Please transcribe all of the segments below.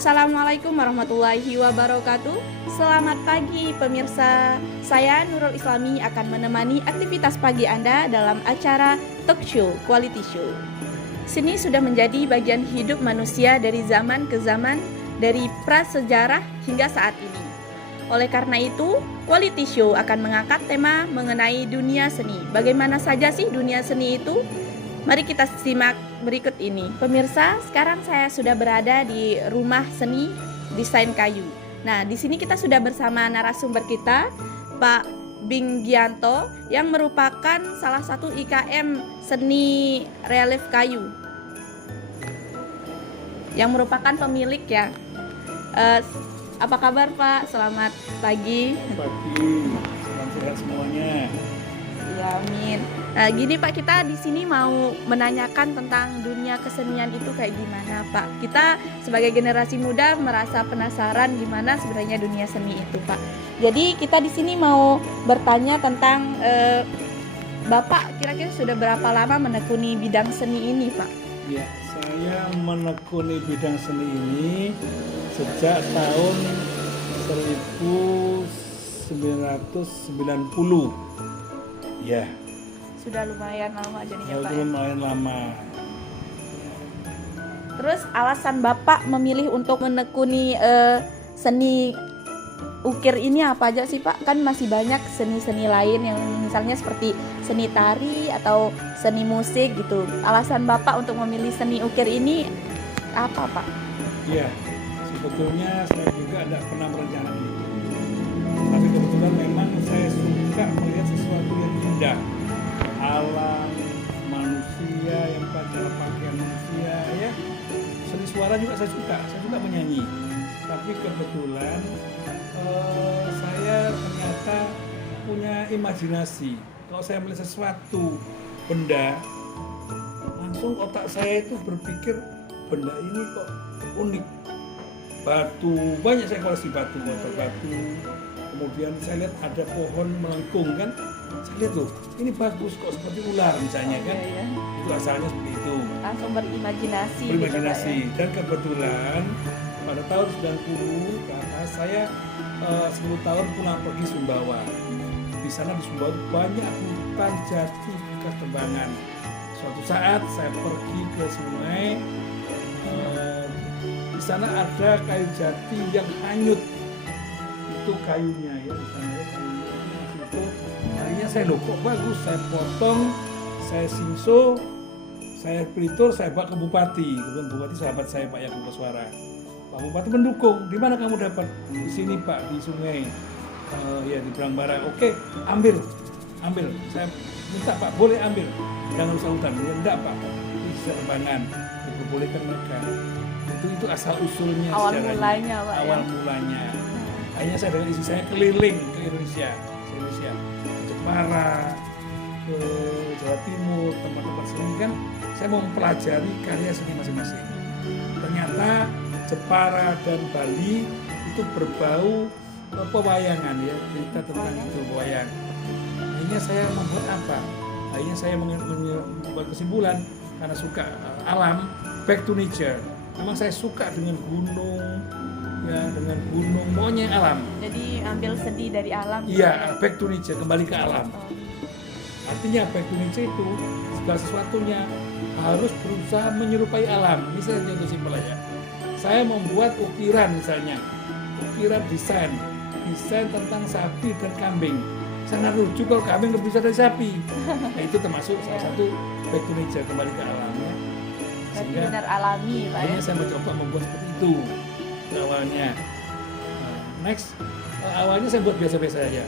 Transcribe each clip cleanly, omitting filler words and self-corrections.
Assalamualaikum warahmatullahi wabarakatuh. Selamat pagi pemirsa. Saya Nurul Islami akan menemani aktivitas pagi Anda dalam acara Talk Show Quality Show. Seni sudah menjadi bagian hidup manusia dari zaman ke zaman, dari prasejarah hingga saat ini. Oleh karena itu, Quality Show akan mengangkat tema mengenai dunia seni. Bagaimana saja sih dunia seni itu? Mari kita simak berikut ini. Pemirsa, sekarang saya sudah berada di rumah seni desain kayu. Nah, di sini kita sudah bersama narasumber kita, Pak Bing Gianto, yang merupakan salah satu IKM seni relief kayu, yang merupakan pemilik ya. Apa kabar Pak? Selamat pagi. Pagi, salam sehat semuanya. Ya, amin. Nah, gini Pak, kita di sini mau menanyakan tentang dunia kesenian itu kayak gimana Pak. Kita sebagai generasi muda merasa penasaran gimana sebenarnya dunia seni itu Pak. Jadi kita di sini mau bertanya tentang Bapak kira-kira sudah berapa lama menekuni bidang seni ini Pak? Ya, saya menekuni bidang seni ini sejak tahun 1990. Ya. Sudah lumayan lama jadinya Pak. Lumayan lama. Terus alasan Bapak memilih untuk menekuni seni ukir ini apa aja sih Pak? Kan masih banyak seni-seni lain yang misalnya seperti seni tari atau seni musik gitu. Alasan Bapak untuk memilih seni ukir ini apa Pak? Iya, sebetulnya saya juga tidak pernah merencanakan itu. Tapi kebetulan memang saya suka melihat sesuatu yang indah. Alam, manusia, yang cara pakaian manusia ya. Seni suara juga saya suka menyanyi. Tapi kebetulan saya ternyata punya imajinasi. Kalau saya melihat sesuatu benda, langsung otak saya itu berpikir benda ini kok unik. Batu, banyak saya koleksi batu. Kemudian saya lihat ada pohon melengkung kan, saya lihat tuh, ini bagus kok seperti ular misalnya kan. Iya. Itu asalnya seperti itu. Langsung berimajinasi. Berimajinasi. Gitu, Dan kebetulan pada tahun 90 karena saya 10 tahun pulang pergi Sumbawa. Di sana di Sumbawa banyak hutan jati bekas tebangan. Suatu saat saya pergi ke sungai, di sana ada kayu jati yang hanyut. Itu kayunya ya, di sana ya, kayunya itu. Akhirnya saya loh kok bagus, saya potong, saya singso, saya pelitur, saya bawa ke bupati. Kemudian bupati sahabat saya Pak Yakub Koswara. Pak Bupati mendukung. Di mana kamu dapat? Di sini Pak, di sungai. Ya di Brangbara. Oke, ambil. Saya minta Pak, boleh ambil. Jangan usah hutan. Ya enggak Pak. Ini serbangan. Diperbolehkan mereka. Itu asal usulnya. Awal sejarahnya. mulanya Pak. Awal mulanya. Akhirnya saya dengan istri saya keliling ke Indonesia. Ke Jepara, ke Jawa Timur, tempat-tempat seni kan. Saya mau mempelajari karya seni masing-masing. Ternyata Jepara dan Bali itu berbau pewayangan ya, cerita tentang itu pewayang. Akhirnya saya membuat apa? Akhirnya saya membuat kesimpulan karena suka alam, back to nature. Memang saya suka dengan gunung, maunya yang alam. Jadi ambil seni dari alam. Iya, back to nature, kembali ke alam. Artinya back to nature itu segala sesuatunya harus berusaha menyerupai alam. Misalnya contoh simpel aja. Saya membuat ukiran misalnya, ukiran desain tentang sapi dan kambing. Sangat lucu kalau kambing lebih besar dari sapi. Nah, itu termasuk salah satu back to nature, kembali ke alam ya. Sehingga benar alami Pak ya. Akhirnya saya mencoba membuat seperti itu awalnya. Awalnya saya buat biasa-biasa aja.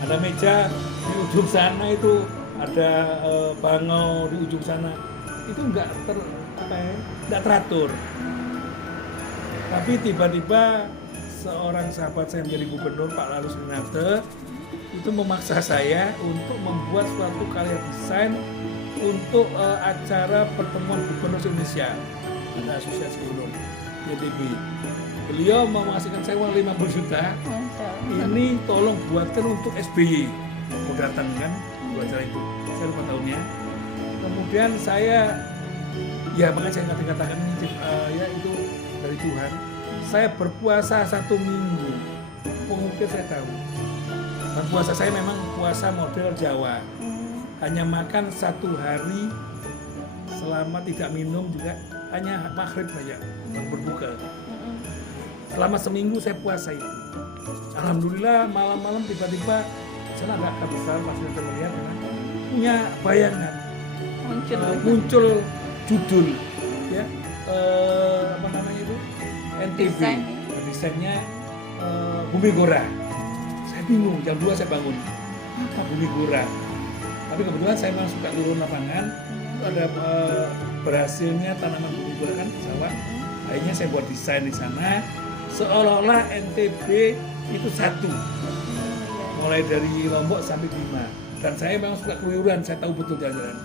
Ada meja di ujung sana itu, ada bangau di ujung sana. Itu nggak teratur. Tapi tiba-tiba seorang sahabat saya menjadi gubernur, Pak Lalus Renate, itu memaksa saya untuk membuat suatu karya desain untuk acara pertemuan gubernur Indonesia. Ada asosiasi gubernur PDB. Beliau mau mengasihkan saya uang 50 juta. Ini tolong buatkan untuk SBY. Mau datang kan buat acara itu. Saya lupa tahunnya. Kemudian saya, ya makanya saya katakan ini ya itu dari Tuhan. Saya berpuasa 1 minggu. Pengukir saya tahu. Dan puasa saya memang puasa model Jawa. Hanya makan 1 hari selama tidak minum juga hanya maghrib saja berbuka. Selama seminggu saya puasa itu. Alhamdulillah malam-malam tiba-tiba saya agak besar pas saya melihat punya bayangan muncul judul ya apa namanya itu NTB desainnya Bumi Gora. Saya bingung, jam 2 saya bangun apa Bumi Gora, tapi kebetulan saya memang suka turun lapangan. Itu ada berhasilnya tanaman Bumi Gora kan sawah. Akhirnya saya buat desain di sana seolah-olah NTB itu satu, mulai dari Lombok sampai Bima. Dan saya memang suka keluyuran, saya tahu betul jalan-jalan.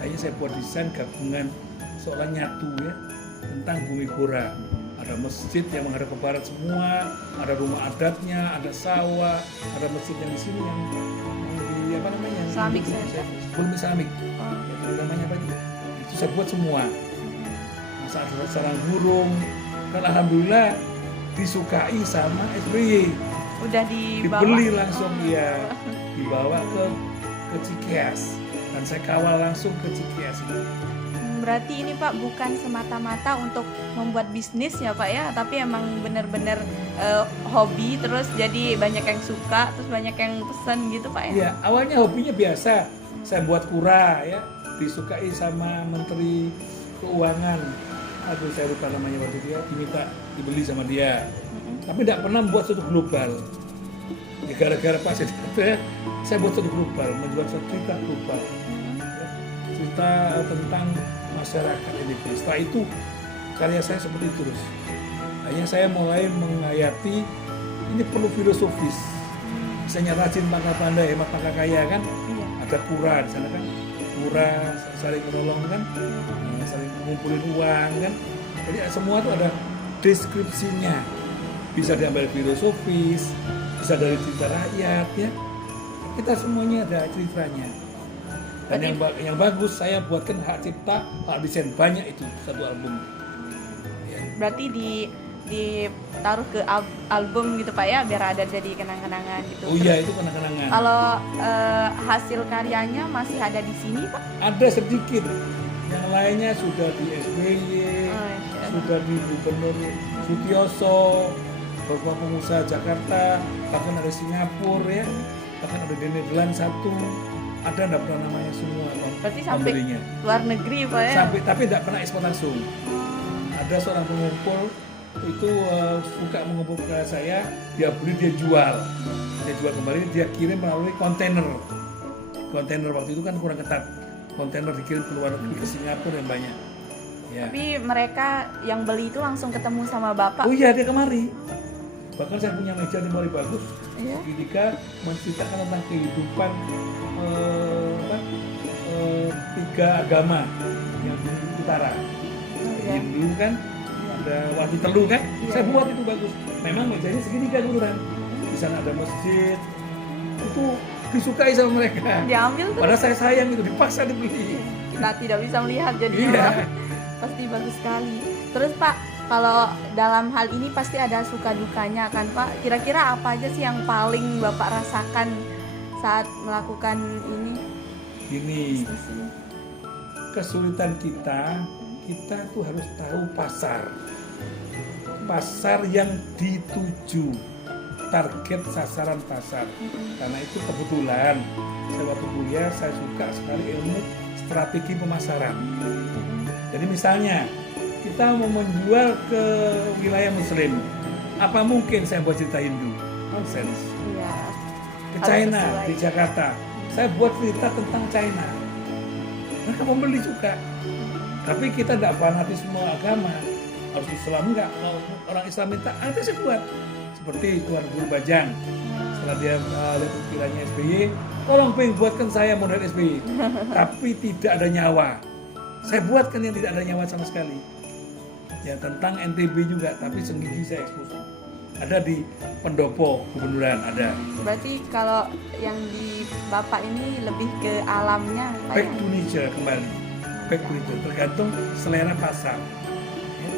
Akhirnya saya buat desain gabungan seolah nyatu ya tentang Bumi Gora. Ada masjid yang menghadap ke barat semua, ada rumah adatnya, ada sawah, ada masjid yang di sini yang di apa namanya? Islamik saya. Belum Islamik. Itu namanya apa itu? Itu saya buat semua. Masa ada sarang burung dan alhamdulillah disukai sama SBY. Udah dibawa. Dibeli langsung ya, dibawa ke Cikeas dan saya kawal langsung ke Cikeas itu. Berarti ini Pak bukan semata-mata untuk membuat bisnis ya Pak ya, tapi emang benar-benar hobi, terus jadi banyak yang suka, terus banyak yang pesan gitu Pak ya? Iya, awalnya hobinya biasa, saya buat kura ya, disukai sama Menteri Keuangan. Aduh saya lupa namanya waktu dia, diminta dibeli sama dia. Tapi tidak pernah membuat suatu global. Ya, gara-gara Pak Sedato, saya buat suatu global, menjual suatu cerita global. Ya, cerita tentang masyarakat NTB. Setelah itu karya saya seperti itu terus. Akhirnya saya mulai menghayati ini perlu filosofis. Misalnya rajin pangkal pandai, hemat pangkal kaya kan. Iya. Ada kura di sana kan. Kura saling menolong kan, saling mengumpulin uang kan. Jadi semua itu ada deskripsinya. Bisa diambil filosofis, bisa dari cerita rakyat ya. Kita semuanya ada ceritanya. Dan yang bagus saya buatkan hak cipta, hak desain banyak itu satu album. Ya. Berarti ditaruh ke album gitu Pak ya, biar ada jadi kenang-kenangan gitu. Oh iya, itu kenang-kenangan. Kalau hasil karyanya masih ada di sini Pak? Ada sedikit. Yang lainnya sudah di SBY, sudah di Gubernur Sutioso, beberapa pengusaha Jakarta, bahkan ada Singapura ya, bahkan ada di Netherlands satu. Ada enggak pernah namanya semua berarti sampai pembelinya. Luar negeri Pak ya? Sampai, tapi tidak pernah ekspor langsung. Ada seorang pengumpul itu suka mengumpul ke saya, dia beli, dia jual kembali, dia kirim melalui kontainer waktu itu kan kurang ketat, kontainer dikirim ke luar negeri, ke Singapura dan banyak ya. Tapi mereka yang beli itu langsung ketemu sama Bapak? Oh iya, dia kemari, bahkan saya punya meja di Mori bagus Iya. ketika menceritakan tentang kehidupan 3 agama yang di utara. Iya. Hindu kan, ada Wati Telu kan, Iya. saya buat itu bagus. Memang mejanya segini kan ukuran. Di sana ada masjid, itu disukai sama mereka. Diambil tuh? Padahal saya sayang itu, dipaksa dibeli. Kita tidak bisa melihat jadinya Iya. Pak. Pasti bagus sekali. Terus Pak, kalau dalam hal ini pasti ada suka dukanya kan Pak. Kira-kira apa aja sih yang paling Bapak rasakan saat melakukan ini? Gini, bisnis ini? kesulitan kita tuh harus tahu pasar yang dituju, target sasaran pasar. Karena itu kebetulan saya waktu kuliah saya suka sekali ilmu strategi pemasaran. Jadi misalnya kita mau menjual ke wilayah Muslim, apa mungkin saya buat cerita Hindu? Nonsense. Iya. Ke Harus China sesuai. di Jakarta, saya buat cerita tentang China. Mereka membeli juga. Tapi kita tidak fanatis semua agama. Harus Islam enggak. Kalau orang Islam minta, ada saya buat. Seperti Tuan Guru Bajang. Setelah dia lihat ukirannya SBY, tolong pengen buatkan saya model SBY. Tapi tidak ada nyawa. Saya buatkan yang tidak ada nyawa sama sekali. Ya tentang NTB juga, tapi senggigi saya ekspos. Ada di Pendopo, Gubernuran ada. Berarti kalau yang di Bapak ini lebih ke alamnya Pak Back ya? to nature kembali. Back to nature, tergantung selera pasar. Ya.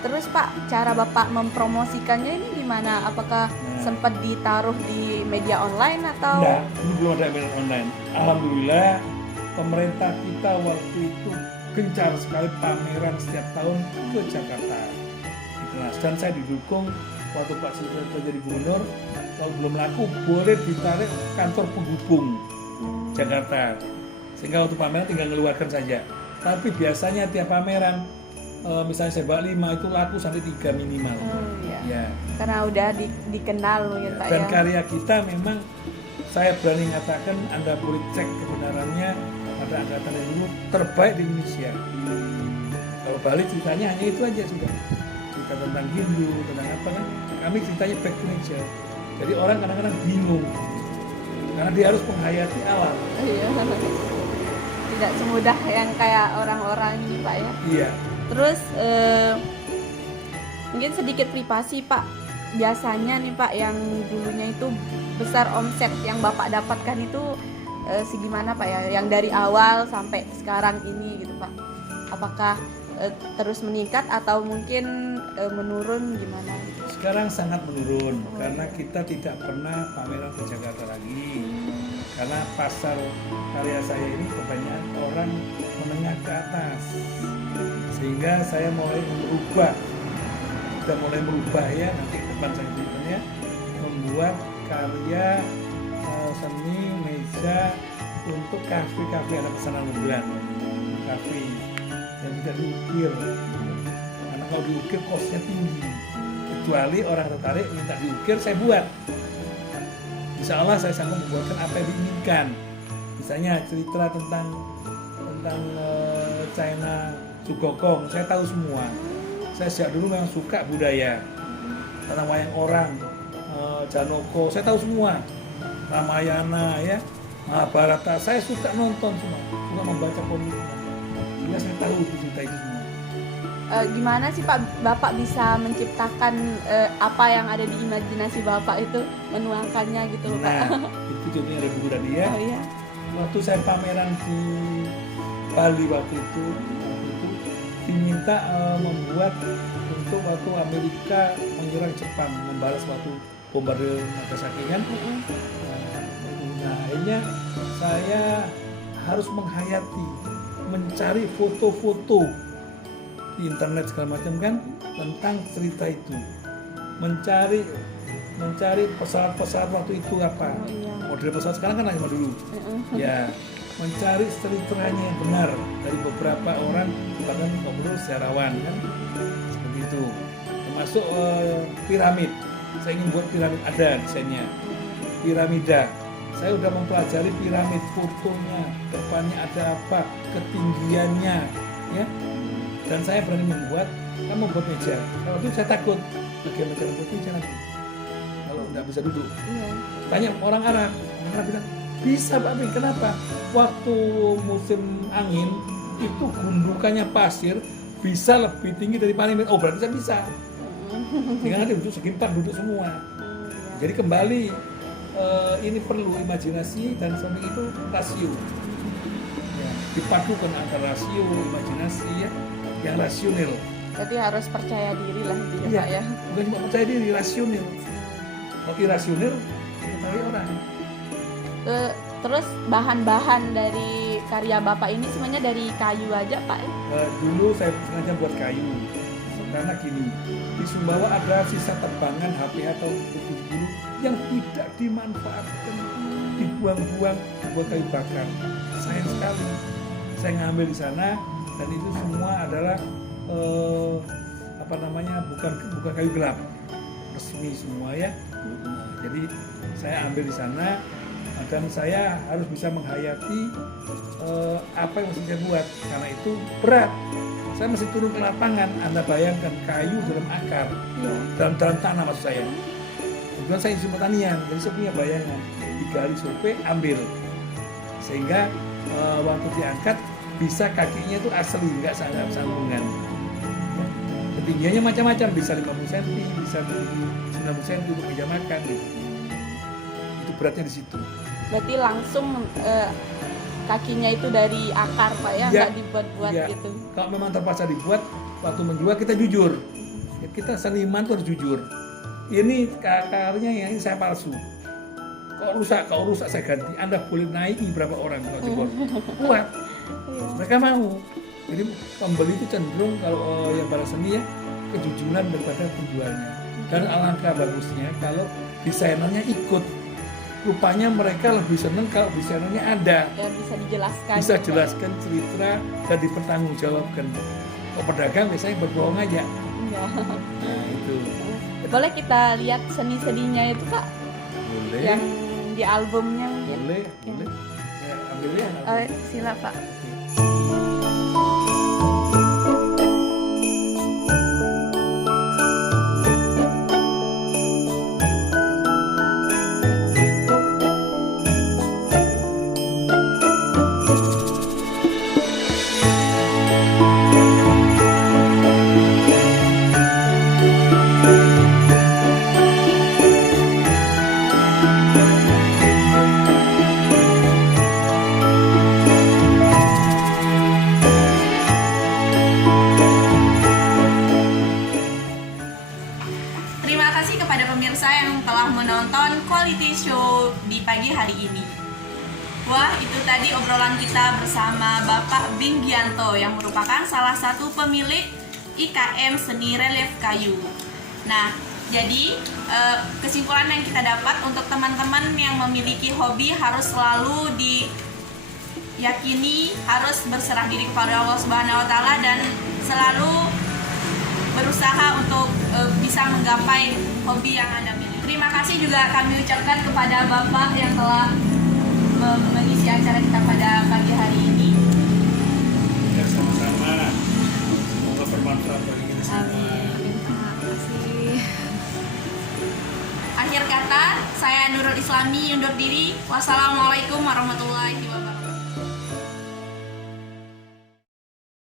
Terus Pak, cara Bapak mempromosikannya ini gimana? Apakah sempat ditaruh di media online atau? Enggak, ini belum ada media online. Alhamdulillah pemerintah kita waktu itu gencar sekali pameran setiap tahun ke Jakarta. Dan saya didukung waktu Pak Sudarto jadi gubernur, kalau belum laku boleh ditarik kantor penghubung Jakarta. Sehingga waktu pameran tinggal mengeluarkan saja. Tapi biasanya tiap pameran, misalnya saya bawa 5 itu laku sampai 3 minimal. Iya. Ya. Karena udah dikenal mungkin Pak Dan ya. karya kita memang saya berani mengatakan Anda boleh cek kebenarannya pada angkatan yang dulu terbaik di Indonesia. Kalau Bali ceritanya hanya itu aja sudah. Cerita tentang Hindu, tentang apa kan. Kami ceritanya back to nature. Jadi orang kadang-kadang bingung. Karena dia harus menghayati alam. Iya. Tidak semudah yang kayak orang-orang ini Pak ya. Iya. Terus mungkin sedikit privasi Pak. Biasanya nih Pak yang dulunya itu besar omset yang Bapak dapatkan itu segimana Pak ya? Yang dari awal sampai sekarang ini gitu Pak. Apakah terus meningkat atau mungkin menurun gimana? Sekarang sangat menurun karena kita tidak pernah pameran ke Jakarta lagi. Karena pasar karya saya ini kebanyakan orang menengah ke atas. Sehingga saya mulai merubah. Kita mulai merubah ya, nanti depan saya ceritanya membuat karya seni meja untuk kafe-kafe, ada pesanan bulan kafe yang tidak diukir, karena kalau diukir kosnya tinggi, kecuali orang tertarik minta diukir, saya buat. Insya Allah saya sanggup membuatkan apa yang diinginkan. Misalnya cerita tentang China Sugokong, saya tahu semua. Saya sejak dulu memang suka budaya, tentang wayang orang, Janoko, saya tahu semua. Ramayana ya, Mahabharata, saya suka nonton semua, suka membaca komiknya. Sehingga saya tahu cerita itu semua. Gimana sih Pak Bapak bisa menciptakan apa yang ada di imajinasi Bapak itu, menuangkannya gitu loh Pak? Nah, itu contohnya ada buku tadi ya. Oh iya. Waktu saya pameran di Bali waktu itu diminta membuat untuk waktu Amerika menyerang Jepang, membalas waktu bombardir Nagasaki kan. Nah, akhirnya saya harus menghayati, mencari foto-foto di internet segala macam kan tentang cerita itu, mencari pesawat-pesawat waktu itu apa, model pesawat sekarang kan hanya dulu, ya, mencari ceritanya yang benar dari beberapa orang bahkan ngobrol sejarawan kan, seperti itu, termasuk piramid. Saya ingin buat piramid, ada desainnya, piramida. Saya udah mempelajari piramid, fotonya, depannya ada apa, ketinggiannya, ya. Dan saya berani membuat meja. Kalau itu saya takut, bagian meja lembut meja nanti. Kalau nggak bisa duduk. Banyak orang Arab bilang, bisa Pak Bing, kenapa? Waktu musim angin, itu gundukannya pasir bisa lebih tinggi dari piramid. Oh berarti saya bisa. Sehingga nanti duduk segi empat, duduk semua. Jadi kembali, ini perlu imajinasi dan samping itu rasio. Ya, dipadukan antara rasio, imajinasi ya, yang rasional. Berarti harus percaya diri lah gitu Iya, Pak ya. bukan cuma percaya diri, rasional. Kalau irasional, kita cari orang. Terus bahan-bahan dari karya Bapak ini semuanya dari kayu aja Pak? Dulu saya sengaja buat kayu. Karena gini, di Sumbawa ada sisa tebangan HP atau buku dulu yang tidak dimanfaatkan, dibuang-buang, dibuat kayu bakar. Sayang sekali. Saya ngambil di sana dan itu semua adalah bukan kayu gelap, resmi semua ya. Jadi saya ambil di sana dan saya harus bisa menghayati apa yang mesti saya buat, karena itu berat. Saya mesti turun ke lapangan. Anda bayangkan kayu dalam akar, dalam tanah maksud saya. Kemudian saya isi pertanian, jadi saya punya bayangan. Digali survei, ambil. Sehingga waktu diangkat bisa kakinya itu asli, nggak sambungan. Ketinggiannya macam-macam, bisa 50 cm, bisa 90 cm untuk meja makan gitu. Itu beratnya di situ. Berarti langsung kakinya itu dari akar Pak ya, nggak dibuat-buat ya. gitu. Kalau memang terpaksa dibuat, waktu menjual kita jujur. kita seniman tuh harus jujur. Ini karyanya yang ini saya palsu. Kalau rusak saya ganti. Anda boleh naiki berapa orang kalau jebol. Kuat. Mereka mau. Jadi pembeli itu cenderung kalau yang para seni ya kejujuran daripada penjualnya. Dan alangkah bagusnya kalau desainernya ikut. Rupanya mereka lebih senang kalau desainernya ada. Ya bisa dijelaskan. Bisa jelaskan cerita dan dipertanggungjawabkan. Kalau pedagang biasanya berbohong aja. Iya. Nah itu. Boleh kita lihat seni-seninya itu Kak? Boleh. Yang di albumnya mungkin? Boleh. Saya ambil ya. Sila Pak. Terima kasih kepada pemirsa yang telah menonton Quality Show di pagi hari ini. Wah, itu tadi obrolan kita bersama Bapak Bing Gianto yang merupakan salah satu pemilik IKM Seni Relief Kayu. Nah, jadi kesimpulan yang kita dapat untuk teman-teman yang memiliki hobi harus selalu diyakini, harus berserah diri kepada Allah Subhanahu wa taala dan selalu berusaha untuk bisa menggapai hobi yang Anda miliki. Terima kasih juga kami ucapkan kepada Bapak yang telah mengisi acara kita pada pagi hari ini. Ya, sama-sama. Semoga bermanfaat bagi kita semua. Terima kasih. Akhir kata, saya Nurul Islami undur diri. Wassalamualaikum warahmatullahi wabarakatuh.